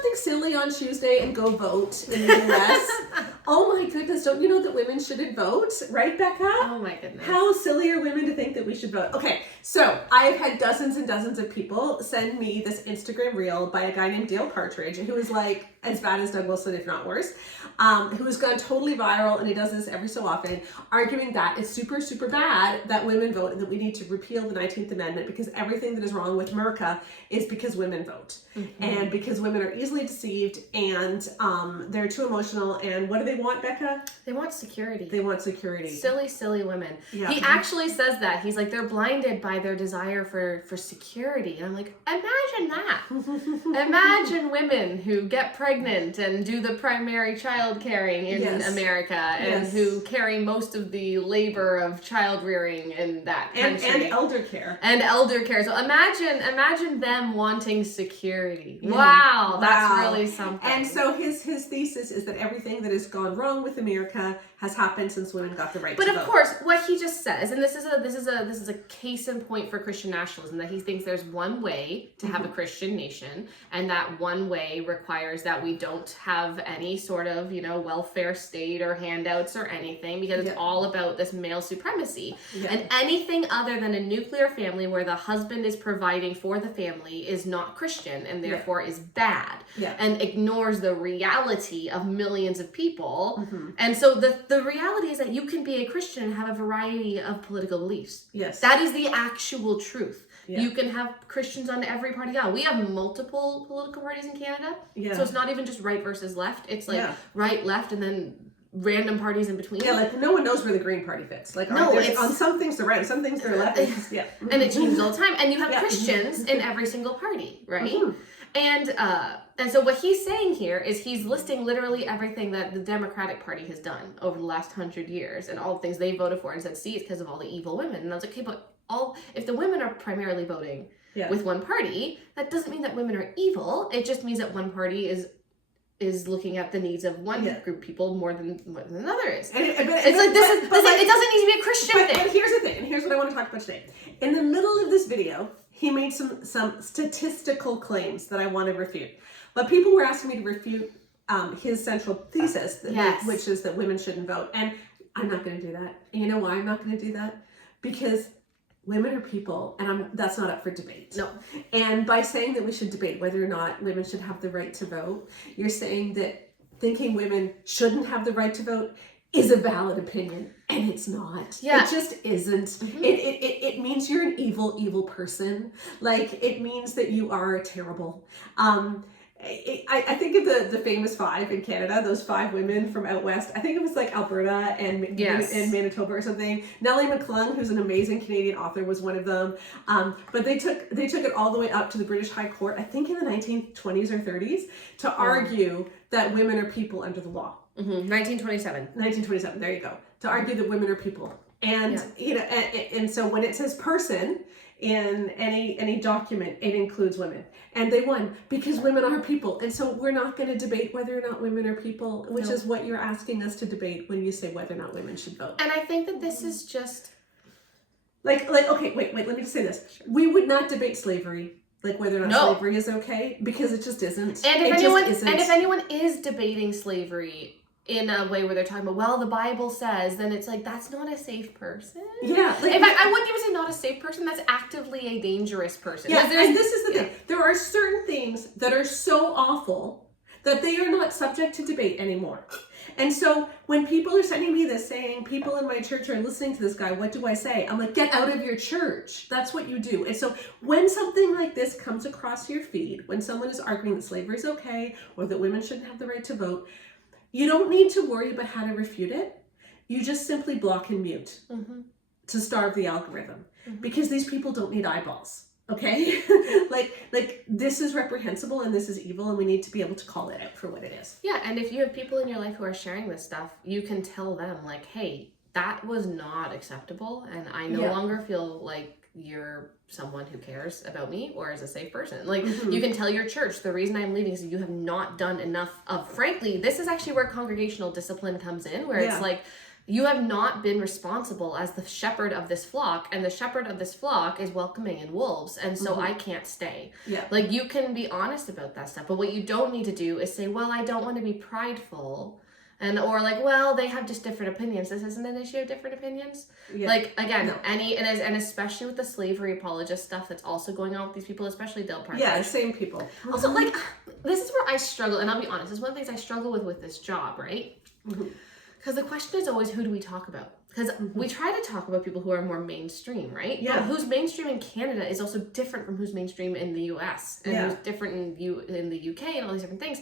something silly on Tuesday and go vote in the US. Oh my goodness, don't you know that women shouldn't vote? Right, Becca? Oh my goodness. How silly are women to think that we should vote? Okay, so I've had dozens and dozens of people send me this Instagram reel by a guy named Dale Partridge, who is like as bad as Doug Wilson, if not worse, who has gone totally viral, and he does this every so often, arguing that it's super, super bad that women vote and that we need to repeal the 19th Amendment because everything that is wrong with America is because women vote. Mm-hmm. And because women are easily deceived and they're too emotional. And what do they want, Becca? They want security. They want security. Silly, silly women. Yeah. He actually says that. He's like, they're blinded by their desire for security. And I'm like, imagine that. Imagine women who get pregnant and do the primary child carrying in America and who carry most of the labor of child rearing in that country. And elder care. And elder care. So imagine them wanting security. Yeah. Wow, that's really something. And so his thesis is that everything that has gone wrong with America has happened since women got the right to vote. But of course, what he just says, and this is a case in point for Christian nationalism, that he thinks there's one way to have a Christian nation, and that one way requires that we don't have any sort of, welfare state or handouts or anything, because it's all about this male supremacy. Yeah. And anything other than a nuclear family where the husband is providing for the family is not Christian and therefore is bad and ignores the reality of millions of people. Mm-hmm. And so the reality is that you can be a Christian and have a variety of political beliefs. Yes. That is the actual truth. Yeah. You can have Christians on every party. Yeah, we have multiple political parties in Canada. Yeah. So it's not even just right versus left. It's like right, left, and then random parties in between. Yeah, like no one knows where the Green Party fits. Like on some things they're right, on some things they're left. And it changes all the time. And you have Christians in every single party, right? Mm-hmm. And so what he's saying here is he's listing literally everything that the Democratic Party has done over the last 100 years and all the things they voted for, and said, see, it's because of all the evil women. And I was like, okay, but if the women are primarily voting with one party, that doesn't mean that women are evil. It just means that one party is looking at the needs of one group of people more than another is. It doesn't need to be a Christian thing. And here's the thing, and here's what I want to talk about today. In the middle of this video, he made some statistical claims that I want to refute. But people were asking me to refute his central thesis, which is that women shouldn't vote. And I'm not going to do that. And you know why I'm not going to do that? Because women are people, and that's not up for debate. No. And by saying that we should debate whether or not women should have the right to vote, you're saying that thinking women shouldn't have the right to vote is a valid opinion, and it's not. Yeah. It just isn't. Mm-hmm. It means you're an evil person. Like, it means that you are terrible. I think of the famous five in Canada, those five women from out west. I think it was like Alberta and Manitoba or something. Nellie McClung, who's an amazing Canadian author, was one of them. But they took it all the way up to the British High Court, I think in the 1920s or 30s, to argue that women are people under the law. Mm-hmm. 1927, there you go. To argue that women are people. And, and so when it says person in any document, it includes women. And they won because women are people. And so we're not going to debate whether or not women are people, which is what you're asking us to debate when you say whether or not women should vote. And I think that this is just... okay, wait, let me just say this. Sure. We would not debate slavery, like whether or not slavery is okay, because it just isn't. And if anyone is debating slavery in a way where they're talking about, well, the Bible says, then it's like, that's not a safe person. Yeah. I wouldn't even say not a safe person, that's actively a dangerous person. Yeah, and this is the thing. There are certain things that are so awful that they are not subject to debate anymore. And so when people are sending me this saying, people in my church are listening to this guy, what do I say? I'm like, get out of your church. That's what you do. And so when something like this comes across your feed, when someone is arguing that slavery is okay, or that women shouldn't have the right to vote, you don't need to worry about how to refute it. You just simply block and mute to starve the algorithm, because these people don't need eyeballs. Okay? like this is reprehensible and this is evil, and we need to be able to call it out for what it is. Yeah, and if you have people in your life who are sharing this stuff, you can tell them like, hey, that was not acceptable, and I no longer feel like you're someone who cares about me or is a safe person. Like, you can tell your church, the reason I'm leaving is you have not done enough of, frankly, this is actually where congregational discipline comes in, where it's like, you have not been responsible as the shepherd of this flock, and the shepherd of this flock is welcoming in wolves, and so I can't stay. Yeah. Like, you can be honest about that stuff, but what you don't need to do is say, well, I don't want to be prideful, or like, well, they have just different opinions. This isn't an issue of different opinions. Yeah. Like, again, no. And especially with the slavery apologist stuff that's also going on with these people, especially Dale Partridge. Yeah, same people. Also, like, this is where I struggle, and I'll be honest, this is one of the things I struggle with this job, right? Because the question is always, who do we talk about? Because we try to talk about people who are more mainstream, right? Yeah. But who's mainstream in Canada is also different from who's mainstream in the US, and who's different in the UK, and all these different things.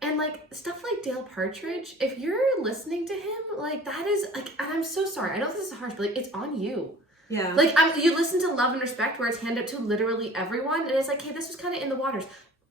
And like stuff like Dale Partridge, if you're listening to him, like that is like, and I'm so sorry, I know this is harsh, but like it's on you. Yeah. Like you listen to Love and Respect, where it's handed out to literally everyone, and it's like, hey, this was kind of in the waters.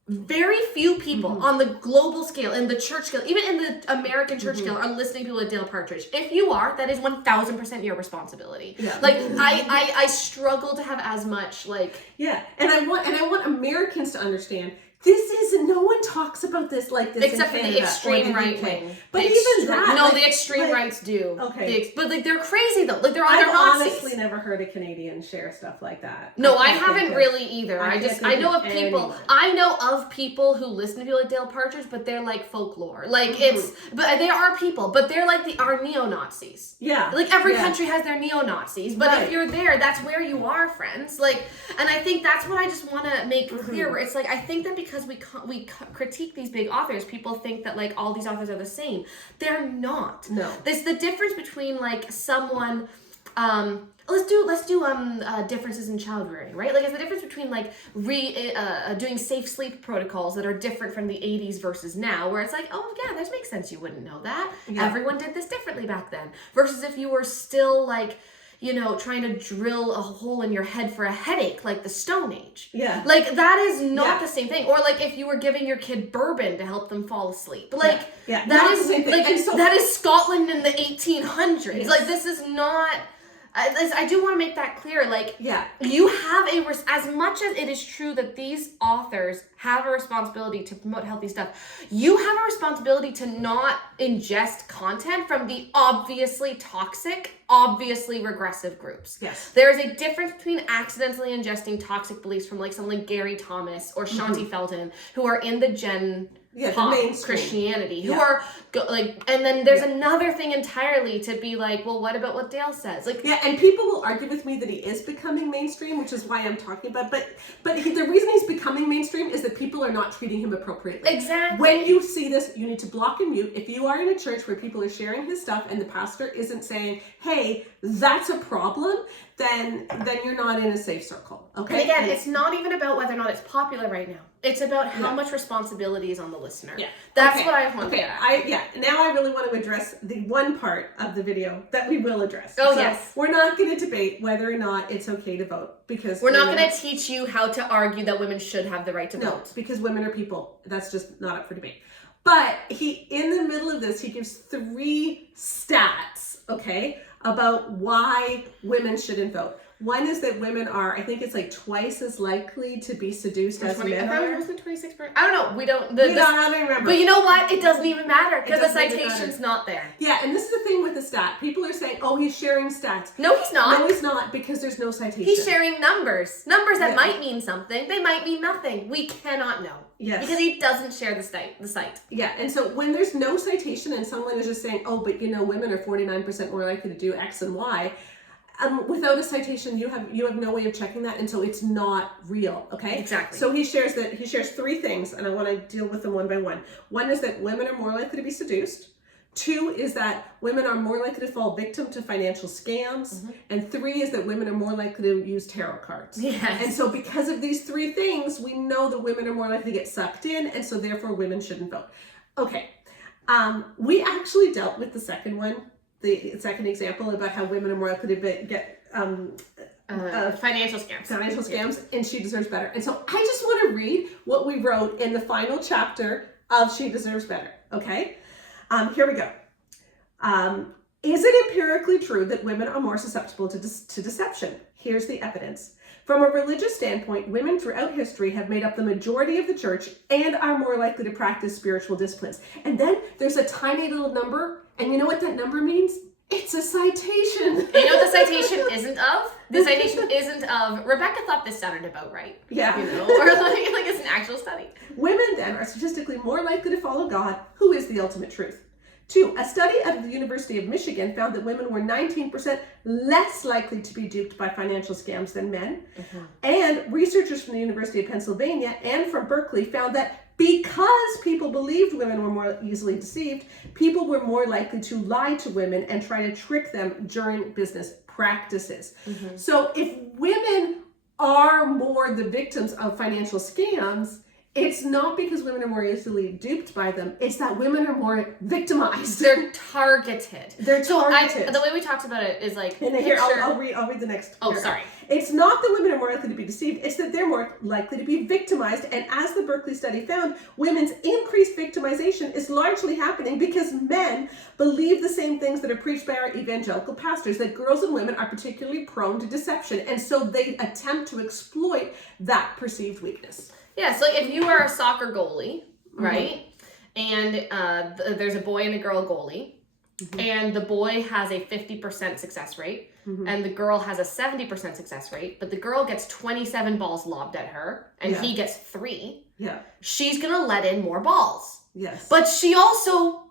Very few people on the global scale, in the church scale, even in the American church scale, are listening to people like Dale Partridge. If you are, that is 1000% your responsibility. Yeah. Like I struggle to have as much like. Yeah, and I want Americans to understand. This is, no one talks about this like this except in for the extreme right wing. But even that, no, the extreme rights do. Okay, but like they're crazy though. Like they're I've Nazis. honestly never heard a Canadian share stuff like that. No, I haven't really either. I know of people. Anyone. I know of people who listen to people like Dale Partridge, but they're like folklore. Like but they are people, but they're like our neo-Nazis. Yeah, like every country has their neo-Nazis, but if you're there, that's where you are, friends. Like, and I think that's what I just want to make clear. Where it's like, I think that because we critique these big authors, people think that like all these authors are the same. They're not. No. There's the difference between like someone let's do differences in child rearing, right? Like, it's the difference between like doing safe sleep protocols that are different from the 80s versus now, where it's like, oh yeah, this makes sense, you wouldn't know that. Yeah. Everyone did this differently back then. Versus if you were still like, you know, trying to drill a hole in your head for a headache, like the Stone Age. Yeah. Like, that is not the same thing. Or, like, if you were giving your kid bourbon to help them fall asleep. Like, that is, the same thing. Like, that is Scotland in the 1800s. Yes. Like, this is not... I do want to make that clear. Like, you have as much as it is true that these authors have a responsibility to promote healthy stuff, you have a responsibility to not ingest content from the obviously toxic, obviously regressive groups. Yes. There is a difference between accidentally ingesting toxic beliefs from like someone like Gary Thomas or Shanti Felton, who are in the Gen Pop Christianity, who are like, and then there's another thing entirely to be like, well, what about what Dale says? Like, and people will argue with me that he is becoming mainstream, which is why I'm talking about. But the reason he's becoming mainstream is that people are not treating him appropriately. Exactly. When you see this, you need to block and mute. If you are in a church where people are sharing his stuff and the pastor isn't saying, "Hey, that's a problem," then you're not in a safe circle. Okay. And again, it's not even about whether or not it's popular right now. It's about how much responsibility is on the listener. Yeah. That's what I want to get at. Now I really want to address the one part of the video that we will address. Oh, so yes. We're not going to debate whether or not it's okay to vote, because we're not going to teach you how to argue that women should have the right to vote. No, because women are people. That's just not up for debate. But in the middle of this, he gives 3 stats, okay, about why women shouldn't vote. One is that women are, I think it's like twice as likely to be seduced as men are. Was it 26%? I don't know. I don't remember. But you know what? It doesn't even matter because the citation's not there. Yeah, and this is the thing with the stat. People are saying, oh, he's sharing stats. No, he's not. No, he's not, because there's no citation. He's sharing numbers. Numbers that might mean something. They might mean nothing. We cannot know. Yes. Because he doesn't share the site. Yeah, and so when there's no citation and someone is just saying, oh, but you know, women are 49% more likely to do X and Y, without a citation, you have no way of checking that, and so it's not real. Okay. Exactly. So he shares 3 things, and I want to deal with them one by one. One is that women are more likely to be seduced. 2 is that women are more likely to fall victim to financial scams. And 3 is that women are more likely to use tarot cards. Yes. And so because of these 3 things, we know that women are more likely to get sucked in, and so therefore women shouldn't vote. Okay. We actually dealt with the second one, the second example about how women are more likely to get financial scams. And She Deserves Better. And so I just want to read what we wrote in the final chapter of She Deserves Better. Okay? Here we go. Is it empirically true that women are more susceptible to deception? Here's the evidence. From a religious standpoint, women throughout history have made up the majority of the church and are more likely to practice spiritual disciplines. And then there's a tiny little number, and you know what that number means? It's a citation. And you know what the citation isn't of? The citation isn't of, Rebecca thought this sounded about right. Yeah. You know, or like it's an actual study. Women then are statistically more likely to follow God, who is the ultimate truth. 2, a study out of the University of Michigan found that women were 19% less likely to be duped by financial scams than men. And researchers from the University of Pennsylvania and from Berkeley found that because people believed women were more easily deceived, people were more likely to lie to women and try to trick them during business practices. So if women are more the victims of financial scams, it's not because women are more easily duped by them. It's that women are more victimized. They're targeted. They're targeted. The way we talked about it is like, and here, I'll read the next paragraph. sorry. It's not that women are more likely to be deceived, it's that they're more likely to be victimized. And as the Berkeley study found, women's increased victimization is largely happening because men believe the same things that are preached by our evangelical pastors, that girls and women are particularly prone to deception. And so they attempt to exploit that perceived weakness. Yeah, so like if you are a soccer goalie, right, and there's a boy and a girl goalie, and the boy has a 50% success rate, and the girl has a 70% success rate, but the girl gets 27 balls lobbed at her, and he gets 3, she's going to let in more balls. Yes. But she also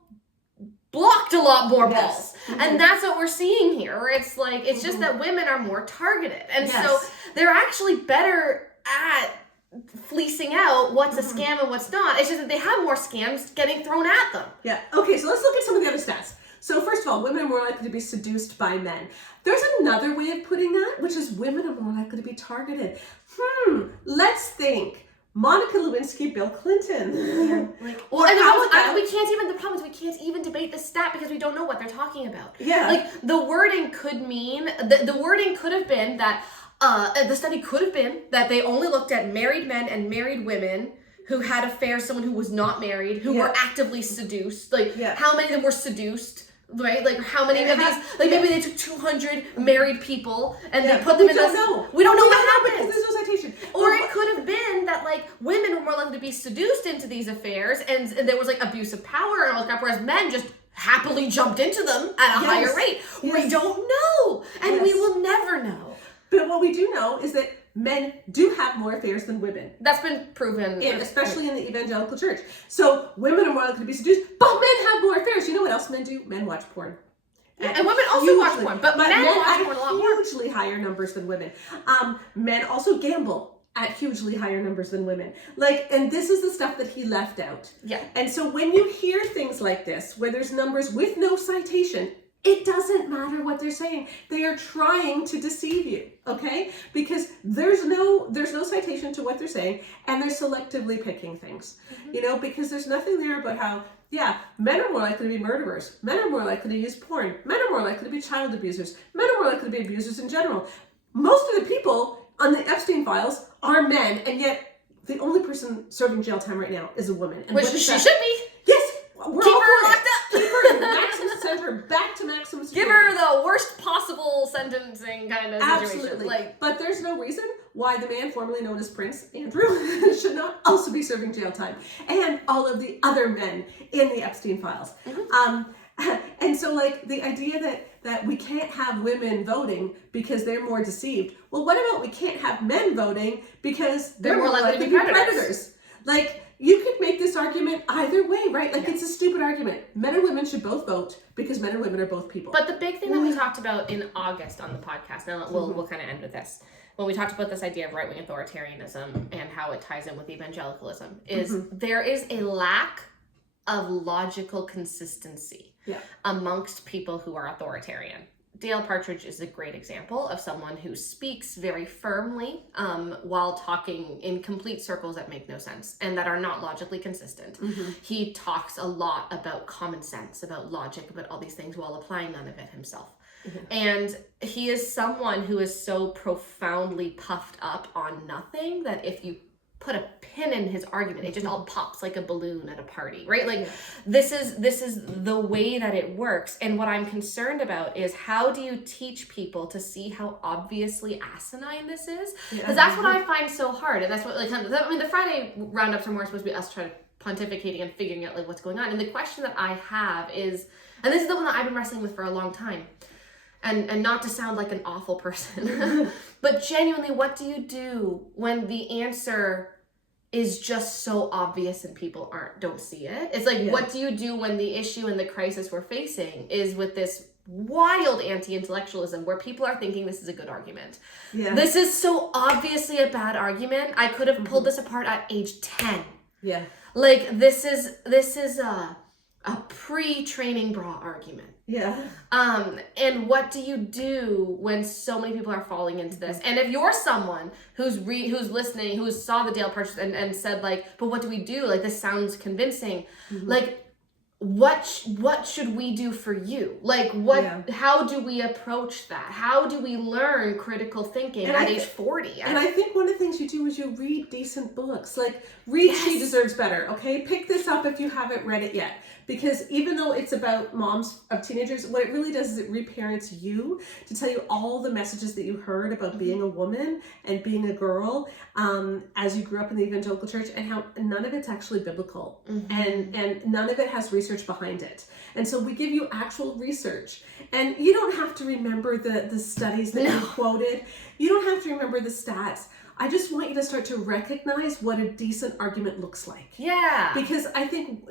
blocked a lot more balls. And that's what we're seeing here, where it's like, it's just that women are more targeted. And so they're actually better at fleecing out what's a scam and what's not. It's just that they have more scams getting thrown at them. Yeah. Okay, so let's look at some of the other stats. So first of all, women are more likely to be seduced by men. There's another way of putting that, which is women are more likely to be targeted. Let's think. Monica Lewinsky, Bill Clinton. We can't even, the problem is we can't even debate the stat because we don't know what they're talking about. Yeah. Like the wording could mean, the wording could have been that the study could have been that they only looked at married men and married women who had affairs, someone who was not married, who were actively seduced. Like, how many of them were seduced, right? Like, how many of these, like, maybe they took 200 married people and they put them in this. We don't know what happened. Because there's no citation. Or it could have been that, like, women were more likely to be seduced into these affairs and there was, like, abuse of power and all that crap, whereas men just happily jumped into them at a higher rate. We don't know. And we will never know. But what we do know is that men do have more affairs than women. That's been proven. Especially in the evangelical church. So women are more likely to be seduced, but men have more affairs. You know what else men do? Men watch porn. And women also watch porn, but men watch porn a lot more. Hugely higher numbers than women. Men also gamble at hugely higher numbers than women. Like, and this is the stuff that he left out. Yeah. And so when you hear things like this, where there's numbers with no citation, it doesn't matter what they're saying. They are trying to deceive you, okay? Because there's no citation to what they're saying, and they're selectively picking things, you know, because there's nothing there about how, men are more likely to be murderers. Men are more likely to use porn. Men are more likely to be child abusers. Men are more likely to be abusers in general. Most of the people on the Epstein files are men, and yet the only person serving jail time right now is a woman. And which she should be. Yes, we're Keep all her for locked it. up. Keep her in maximum, send her back to maximum security. Give her the worst possible sentencing kind of situation. Absolutely. Like, but there's no reason why the man formerly known as Prince Andrew should not also be serving jail time, and all of the other men in the Epstein files. And so, like, the idea that we can't have women voting because they're more deceived. Well, what about we can't have men voting because they're more likely to be predators? Like, you could make this argument either way, right? Like, it's a stupid argument. Men and women should both vote because men and women are both people. But the big thing that we talked about in August on the podcast, now we'll kind of end with this, when we talked about this idea of right-wing authoritarianism and how it ties in with evangelicalism, is there is a lack of logical consistency amongst people who are authoritarian. Dale Partridge is a great example of someone who speaks very firmly while talking in complete circles that make no sense and that are not logically consistent. He talks a lot about common sense, about logic, about all these things while applying none of it himself. And he is someone who is so profoundly puffed up on nothing that if you put a pin in his argument, it just all pops like a balloon at a party, right? Like this is the way that it works. And what I'm concerned about is how do you teach people to see how obviously asinine this is? Because that's what I find so hard. And that's what, like, I mean, the Friday roundups are more supposed to be us trying to pontificating and figuring out like what's going on. And the question that I have is, and this is the one that I've been wrestling with for a long time, and not to sound like an awful person, but genuinely, what do you do when the answer is just so obvious and people don't see it? It's like, what do you do when the issue and the crisis we're facing is with this wild anti-intellectualism where people are thinking this is a good argument? Yeah. This is so obviously a bad argument. I could have pulled this apart at age 10. Yeah. Like, this is a pre-training bra argument. Yeah. And what do you do when so many people are falling into this? And if you're someone who's listening, who saw the Dale Partridge and said like, but what do we do? Like, this sounds convincing. Like, what should we do for you? Like, how do we approach that? How do we learn critical thinking at age 40? And I think one of the things you do is you read decent books. Like, read She Deserves Better, okay? Pick this up if you haven't read it yet. Because even though it's about moms of teenagers, what it really does is it reparents you to tell you all the messages that you heard about being a woman and being a girl as you grew up in the evangelical church, and how none of it's actually biblical. And none of it has research behind it. And so we give you actual research. And you don't have to remember the studies that you quoted. You don't have to remember the stats. I just want you to start to recognize what a decent argument looks like. Yeah. Because I think,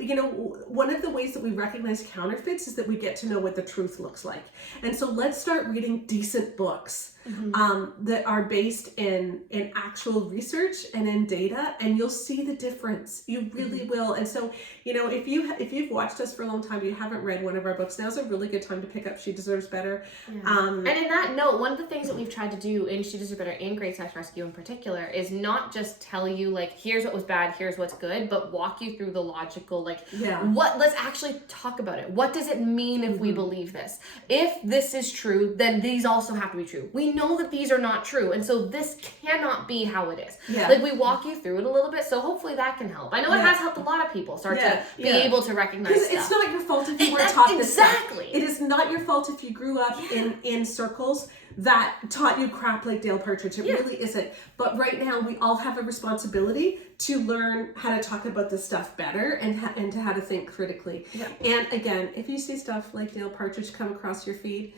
one of the ways that we recognize counterfeits is that we get to know what the truth looks like. And so let's start reading decent books that are based in actual research and in data, and you'll see the difference. You really will. And so, if you've watched us for a long time, you haven't read one of our books, now's a really good time to pick up She Deserves Better. Yeah. And in that note, one of the things that we've tried to do in She Deserves Better and Great Sex Rescue in particular is not just tell you like, here's what was bad, here's what's good, but walk you through the logical, like, let's actually talk about it. What does it mean if we believe this? If this is true, then these also have to be true. We know that these are not true, and so this cannot be how it is. Yeah. Like, we walk you through it a little bit, so hopefully that can help. I know it has helped a lot of people start to be able to recognize stuff. It's not your fault if you weren't taught this stuff. It is not your fault if you grew up in circles that taught you crap like Dale Partridge. It really isn't. But right now, we all have a responsibility to learn how to talk about this stuff better and to how to think critically. Yeah. And again, if you see stuff like Dale Partridge come across your feed,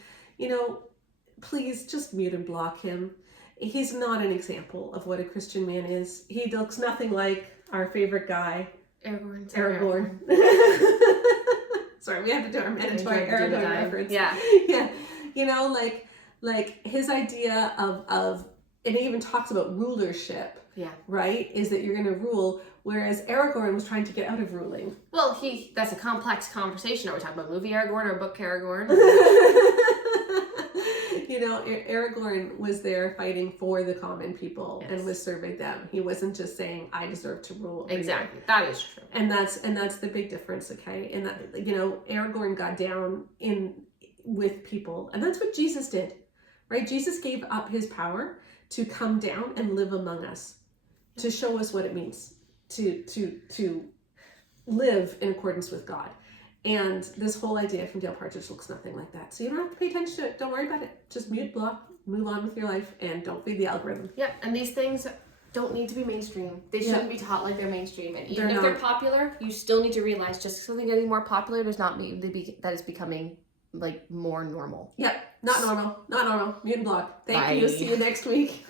please just mute and block him. He's not an example of what a Christian man is. He looks nothing like our favorite guy, Aragorn. Sorry, we have to do our mandatory Aragorn reference. Yeah. Yeah. Like his idea of, and he even talks about rulership. Yeah. Right? Is that you're going to rule, whereas Aragorn was trying to get out of ruling. Well, that's a complex conversation. Are we talking about movie Aragorn or book Aragorn? Aragorn was there fighting for the common people and was serving them. He wasn't just saying, I deserve to rule. Exactly. That is true. And that's the big difference, okay? And that, Aragorn got down with people. And that's what Jesus did, right? Jesus gave up his power to come down and live among us, to show us what it means to live in accordance with God. And this whole idea from Dale Partridge looks nothing like that. So you don't have to pay attention to it. Don't worry about it. Just mute, block, move on with your life, and don't feed the algorithm. Yeah, and these things don't need to be mainstream. They shouldn't be taught like they're mainstream. And even if they're popular, you still need to realize just because something getting more popular does not mean that it's becoming like more normal. Yeah, not normal. Mute and block. Thank you. See you next week.